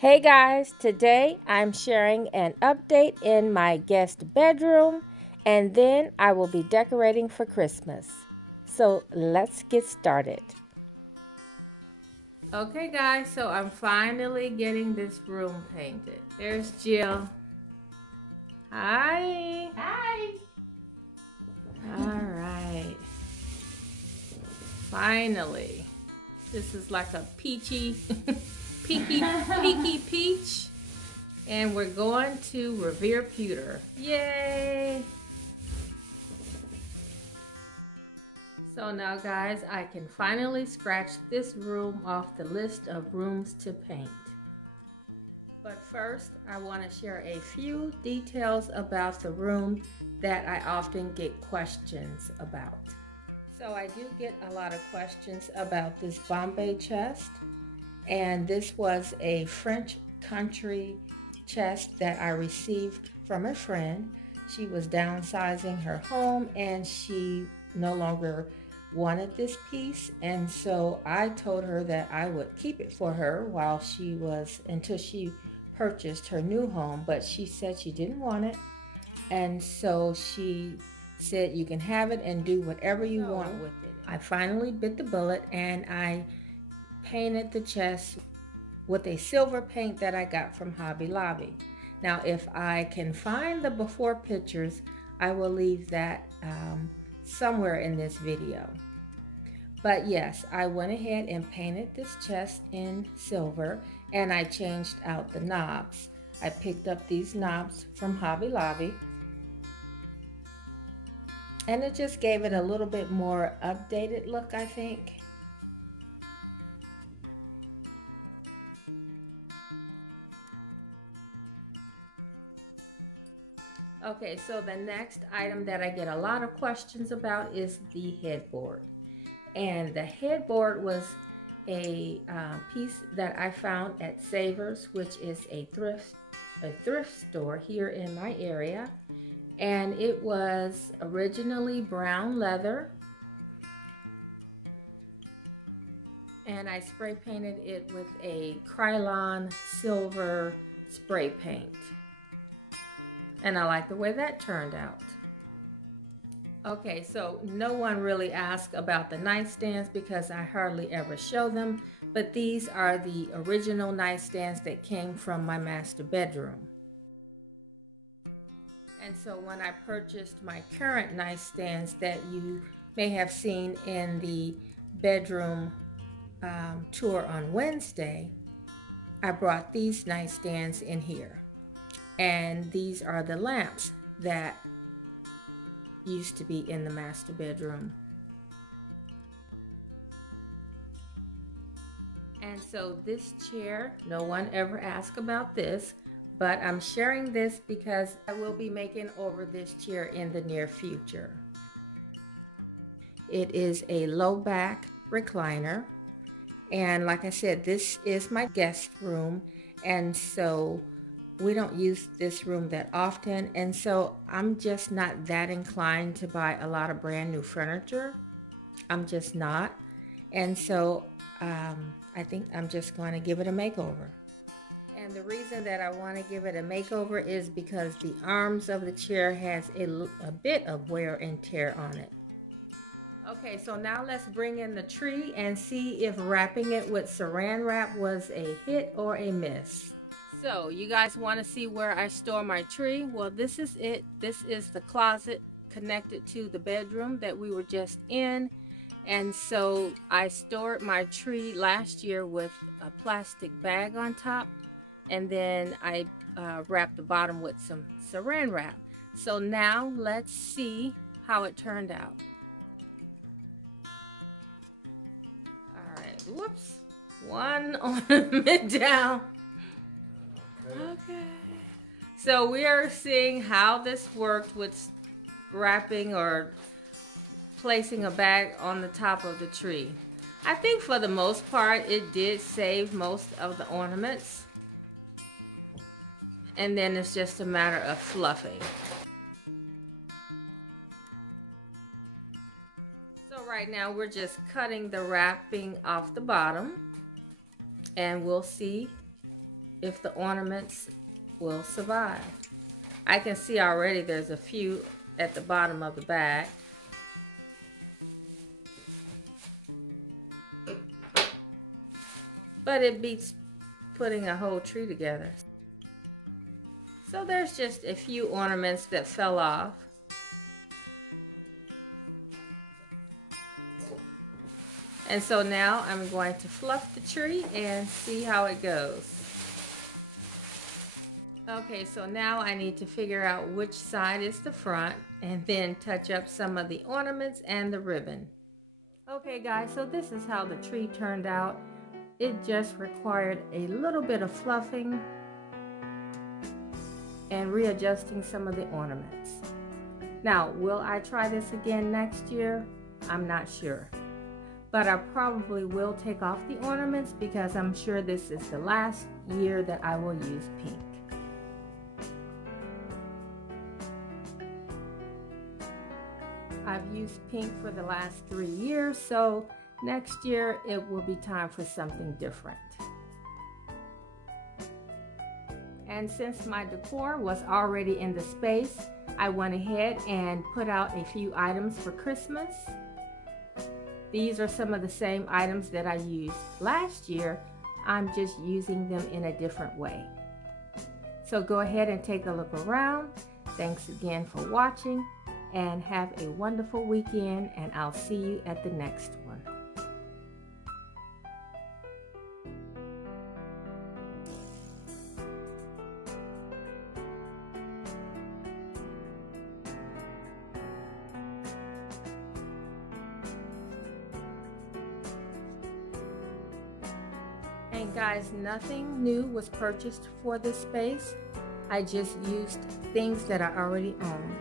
Hey guys, today I'm sharing an update in my guest bedroom and then I will be decorating for Christmas. So let's get started. Okay guys, so I'm finally getting this room painted. There's Jill. Hi. Hi. All right. Finally. This is like a peachy, peaky peach. And we're going to Revere Pewter. Yay! So now guys, I can finally scratch this room off the list of rooms to paint. But first, I want to share a few details about the room that I often get questions about. So I do get a lot of questions about this Bombay chest. And this was a French country chest that I received from a friend. She was downsizing her home and she no longer wanted this piece, and so I told her that I would keep it for her until she purchased her new home, but she said she didn't want it, and so she said you can have it and do whatever you want with it. I finally bit the bullet and I painted the chest with a silver paint that I got from Hobby Lobby. Now if I can find the before pictures, I will leave that somewhere in this video. But yes, I went ahead and painted this chest in silver and I changed out the knobs. I picked up these knobs from Hobby Lobby and it just gave it a little bit more updated look, I think. Okay, so the next item that I get a lot of questions about is the headboard. And the headboard was a piece that I found at Savers, which is a thrift store here in my area. And it was originally brown leather. And I spray painted it with a Krylon silver spray paint. And I like the way that turned out. Okay, so no one really asked about the nightstands because I hardly ever show them, but these are the original nightstands that came from my master bedroom. And so when I purchased my current nightstands that you may have seen in the bedroom tour on Wednesday, I brought these nightstands in here. And these are the lamps that used to be in the master bedroom. And so this chair, no one ever asked about this, but I'm sharing this because I will be making over this chair in the near future. It is a low back recliner. And like I said, this is my guest room. And so we don't use this room that often, and so I'm just not that inclined to buy a lot of brand new furniture. I'm just not. And so I think I'm just going to give it a makeover. And the reason that I want to give it a makeover is because the arms of the chair has a bit of wear and tear on it. Okay, so now let's bring in the tree and see if wrapping it with saran wrap was a hit or a miss. So you guys want to see where I store my tree? Well, this is it. This is the closet connected to the bedroom that we were just in. And so I stored my tree last year with a plastic bag on top. And then I wrapped the bottom with some saran wrap. So now let's see how it turned out. All right, whoops. One ornament down. Okay. So we are seeing how this worked with wrapping or placing a bag on the top of the tree. I think for the most part it did save most of the ornaments. And then it's just a matter of fluffing. So right now we're just cutting the wrapping off the bottom. And we'll see if the ornaments will survive. I can see already there's a few at the bottom of the bag. But it beats putting a whole tree together. So there's just a few ornaments that fell off. And so now I'm going to fluff the tree and see how it goes. Okay, so now I need to figure out which side is the front and then touch up some of the ornaments and the ribbon. Okay guys, so this is how the tree turned out. It just required a little bit of fluffing and readjusting some of the ornaments. Now, will I try this again next year? I'm not sure. But I probably will take off the ornaments because I'm sure this is the last year that I will use pink. I've used pink for the last 3 years, so next year it will be time for something different. And since my decor was already in the space, I went ahead and put out a few items for Christmas. These are some of the same items that I used last year. I'm just using them in a different way. So go ahead and take a look around. Thanks again for watching and have a wonderful weekend, and I'll see you at the next one. And guys, nothing new was purchased for this space. I just used things that I already own.